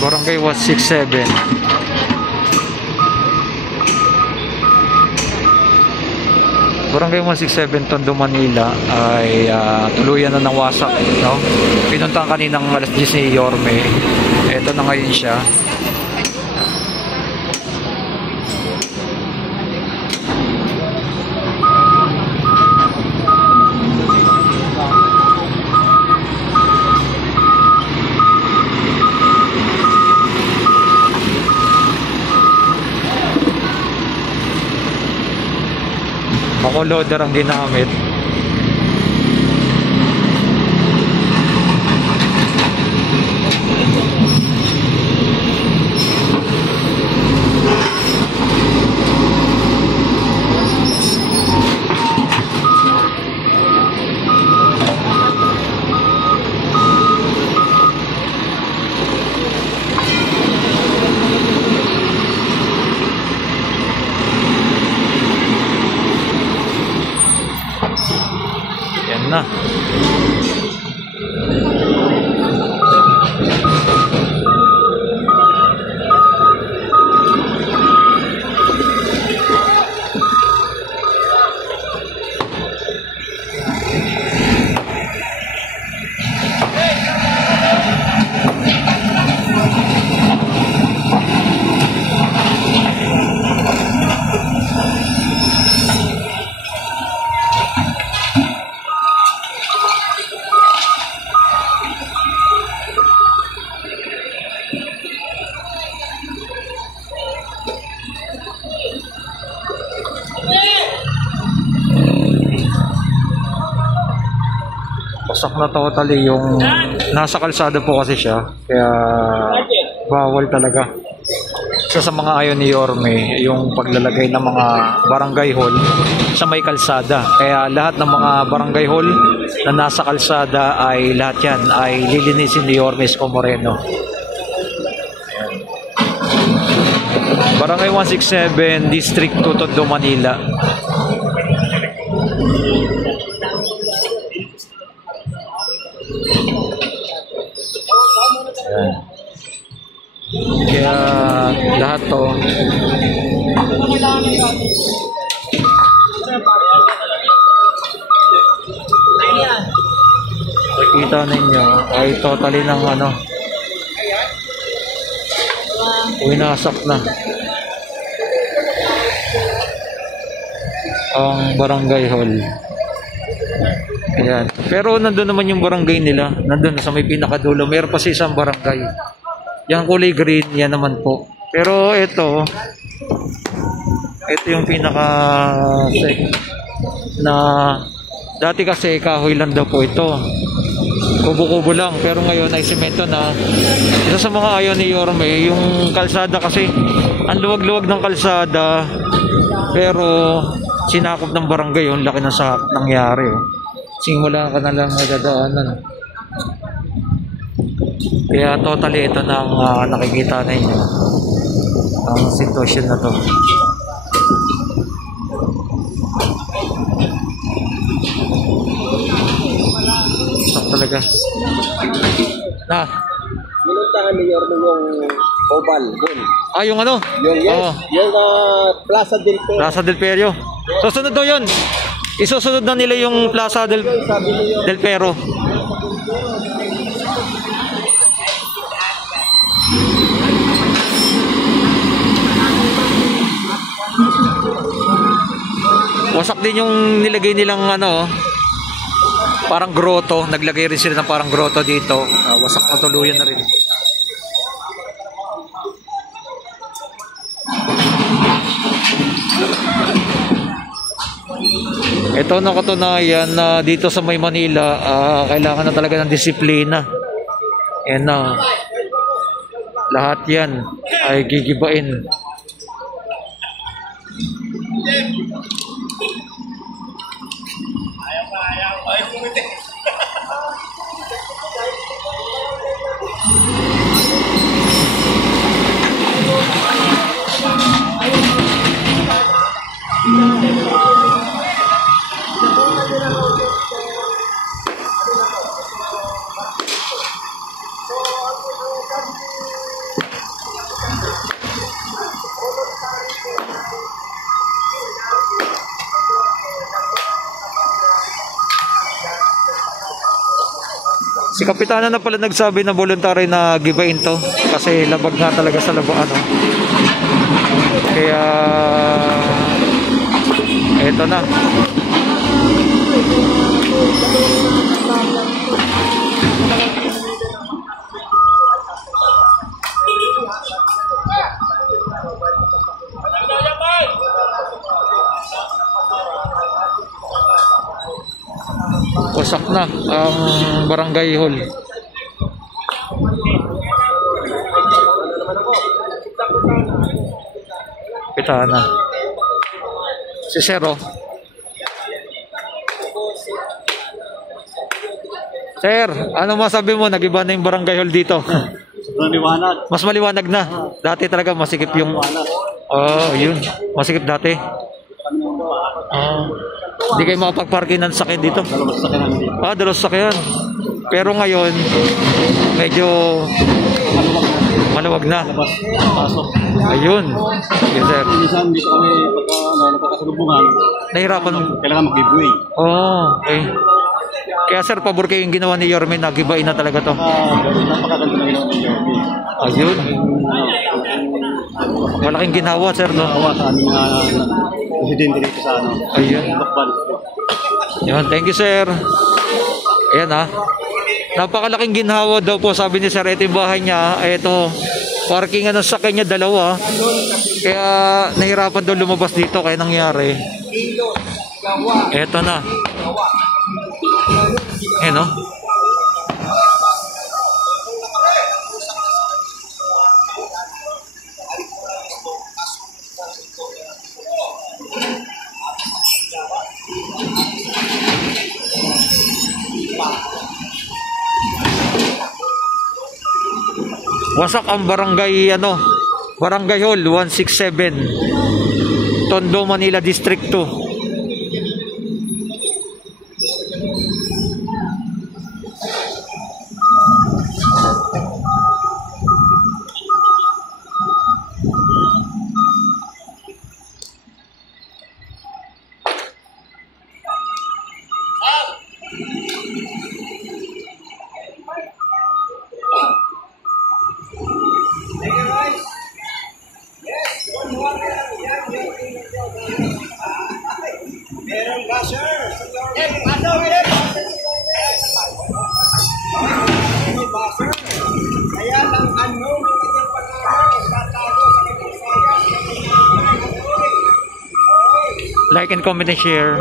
Barangay 167. Barangay 167 Tondo, Manila ay tuluyan na nawasak, no? Pinuntahan kaninang alas 10 ni Yorme. Ito na ngayon siya. Ako loader ang ginamit. Yan na. Wasak na totally yung nasa kalsada po kasi siya, kaya bawal talaga. Isa sa mga ayaw ni Yorme yung paglalagay ng mga barangay hall sa may kalsada, kaya lahat ng mga barangay hall na nasa kalsada ay lahat yan ay lilinisin ni Yorme Isko Moreno. Ayan. Barangay 167 District 2 Tondo, Manila. Ayan. Kaya lahat to kita ninyo ay totally ng winasak na ang barangay hall. Ayan. Pero nandun naman yung barangay nila, nandun sa may pinakadulo. Meron pa sa isang barangay. Yung kulay green, yan naman po. Pero ito yung pinaka na dati kasi kahoy lang daw po ito. Kubo-kubo lang, pero ngayon ay semento na. Isa sa mga ayaw ni Yorme, yung kalsada kasi ang luwag-luwag ng kalsada, pero sinakop ng barangay yung laki ng nangyari. Simula ka na lang nadadaanan. Kaya totally ito na ang nakikita ninyo ang sitwasyon na to. Stop talaga. Minuntahan ni Yorme yung Oval doon. Yung ano? Yung Plaza del Perio. Plaza del Perio. Susunod daw yun. Isusunod na nila yung Plaza del Perio. Wasak din yung nilagay nilang parang grotto. Naglagay rin sila ng parang grotto dito. Wasak na tuluyan na rin. Ito na katunayan na dito sa may Manila, kailangan na talaga ng disiplina. Yan na. Lahat yan ay gigibain. Si Kapitana na pala nagsabi na voluntary na gibain to kasi labag nga talaga sa labo ano. Kaya eto na. Wasak na ang barangay hall. Kapitana. Si Sero. Sir, ano masabi mo? Nag-iba na yung barangay hall dito. Sobrang liwanag. Mas maliwanag na. Dati talaga masikip yung... Oh, yun. Masikip dati. Hindi kayo makapag-parking ng sakyan dito. Dalawang sakyan dito. Dalawang sakyan. Pero ngayon, medyo maluwag na. Labas, pasok. Ayun. Yes, sir. Minsan dito kami pagka nagkakasalubungan, Nahirapan. kailangan mag-giveaway. Okay. Kaya sir, pabor kayo yung ginawa ni Yorme na gibain na talaga to. Napakaganda na ginawa ng Yorme. Ayun. Malaking ginawa sir, no? Awa sa aming presidente dito sa Ayun. Bakban. Yun, thank you sir. Ayan ha. Napakalaking ginhawa daw po sabi ni sir. Ito yung bahay niya. Ito, parking ano sa kanya dalawa. Kaya nahirapan daw lumabas dito. Kaya nangyari. Ito na. Ayan o. Wasak ang barangay Barangay Hall 167 Tondo, Manila District 2. Meron ba, sir? Kaya lang ano ng kanyang pag-aaral, tatago sa kanyang Like and comment and share.